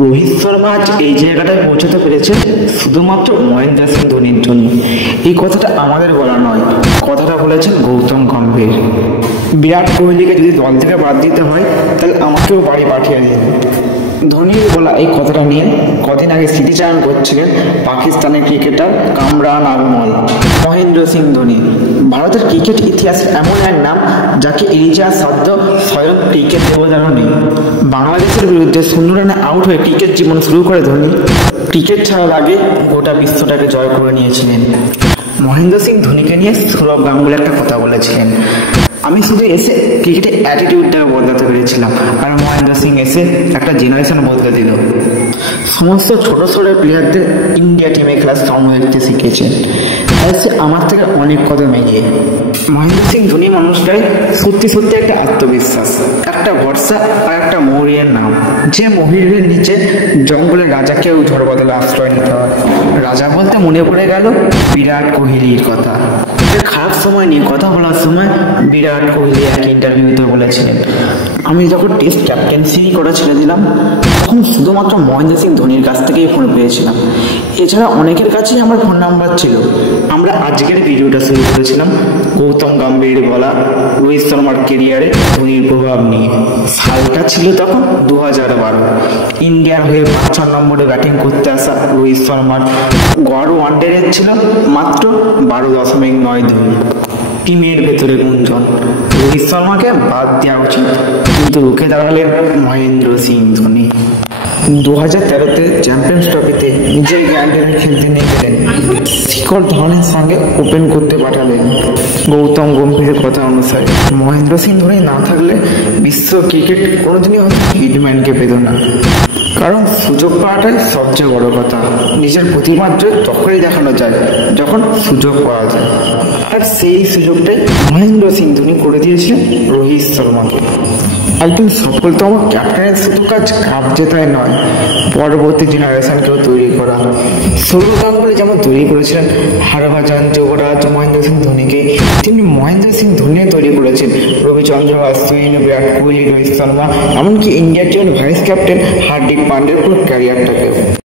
রোহিত শর্মা আজ এই জায়গাটায় পৌঁছাতে পেরেছে শুধুমাত্র মহেন্দ্র সিং ধোনির জন্য। এই কথাটা আমাদের বলা নয়, কথাটা বলেছেন গৌতম গম্ভীর। বিরাট কোহলিকে যদি দল থেকে বাদ দিতে হয় তাহলে আমাকেও বাড়ি পাঠিয়ে দিন। ধোনির বলা এই কথাটা নিয়ে কদিন আগে স্মৃতিচারণ করছিলেন পাকিস্তানের ক্রিকেটার কামরান আকমল। মহেন্দ্র সিং ধোনি ভারতের ক্রিকেট ইতিহাসে এমন এক নাম যাকে এড়িয়ে যাওয়ার সাধ্য স্বয়ং ক্রিকেট দেবতারও নেই। বাংলাদেশের বিরুদ্ধে 0 রানে আউট হয়ে ক্রিকেট জীবন শুরু করে ধোনি ক্রিকেট ছাড়ার আগে গোটা বিশ্বটাকে জয় করে নিয়েছিলেন। মহেন্দ্র সিং ধোনিকে নিয়ে সৌরভ গাঙ্গুলি একটা কথা বলেছিলেন, আমি শুধু এসে ক্রিকেটের অ্যাটিটিউডটাকে বদলাতে পেরেছিলাম, আর মহেন্দ্র সিং এসে একটা জেনারেশন বদলে দিল। সমস্ত ছোট ছোট প্লেয়ারদের ইন্ডিয়া টিমে খেলার স্বপ্ন দেখতে শিখেছেন, তাই সে আমার থেকে অনেক কদম এগিয়ে। মহেন্দ্র সিং ধোনি মানুষটাই সত্যি সত্যি একটা আত্মবিশ্বাস, একটা ভরসা আর একটা মৌরিয়ার নাম, যে মহিরের নিচে জঙ্গলের রাজাকেও ঝড় বদলে আশ্রয় নিতে হয়। রাজা বলতে মনে পড়ে গেল বিরাট কোহলির কথা। খারাপ সময় নিয়ে কথা বলার সময় বিরাট কোহলি এক ইন্টারভিউতে বলেছিলেন, আমি যখন টেস্ট ক্যাপ্টেন্সি করা ছেড়ে দিলাম তখন শুধুমাত্র মহেন্দ্র সিং ধোনির কাছ থেকেই ফোন পেয়েছিলাম, এছাড়া অনেকের কাছেই আমার ফোন নাম্বার ছিল। আমরা আজকের ভিডিওটা শুরু করেছিলাম গৌতম গম্ভীর বলা রোহিত শর্মার কেরিয়ারে ধোনির প্রভাব নিয়ে। সালটা ছিল তখন 2012। ইন্ডিয়ার হয়ে 5-6 নম্বরে ব্যাটিং করতে আসা রোহিত শর্মার গড় ওয়ানডে রেট ছিল মাত্র 12.92। টিমের ভেতরে গুঞ্জন রোহিত শর্মাকে বাদ দেওয়া উচিত, কিন্তু রুখে দাঁড়ালেন মহেন্দ্র সিং ধোনি। 2013-তে চ্যাম্পিয়ন্স ট্রফিতে নিজের গ্যান্ডেনে খেলতে নিয়ে গেলেন, শিখর ধাওয়ানের সঙ্গে ওপেন করতে পাঠালেন। গৌতম গম্ভীরের কথা অনুসারে মহেন্দ্র সিং ধোনি না থাকলে বিশ্ব ক্রিকেট কোনোদিনই হয়তো হিটম্যানকে পেত না। কারণ সুযোগ পাওয়াটাই সবচেয়ে বড় কথা, নিজের প্রতিমাত্র তখনই দেখানো যায় যখন সুযোগ পাওয়া যায়, আর সেই সুযোগটাই মহেন্দ্র সিং ধোনি করে দিয়েছিলেন রোহিত শর্মাকে। একজন সফলতম ক্যাপ্টেনের শুধু কাজ কাপ জেতায় নয়, পরবর্তী জেনারেশনকেও তৈরি করা। সৌরভ গাঙ্গুলি যেমন তৈরি করেছিলেন হরভজন, যুবরাজ, মহেন্দ্র সিং ধোনিকে, তেমনি মহেন্দ্র সিং ধোনিও তৈরি করেছেন রবিচন্দ্র অশ্বিন, বিরাট কোহলি, রোহিত শর্মা, এমনকি ইন্ডিয়ার টিমের ভাইস ক্যাপ্টেন হার্দিক পান্ডিয়ার পুরো ক্যারিয়ারটাকে।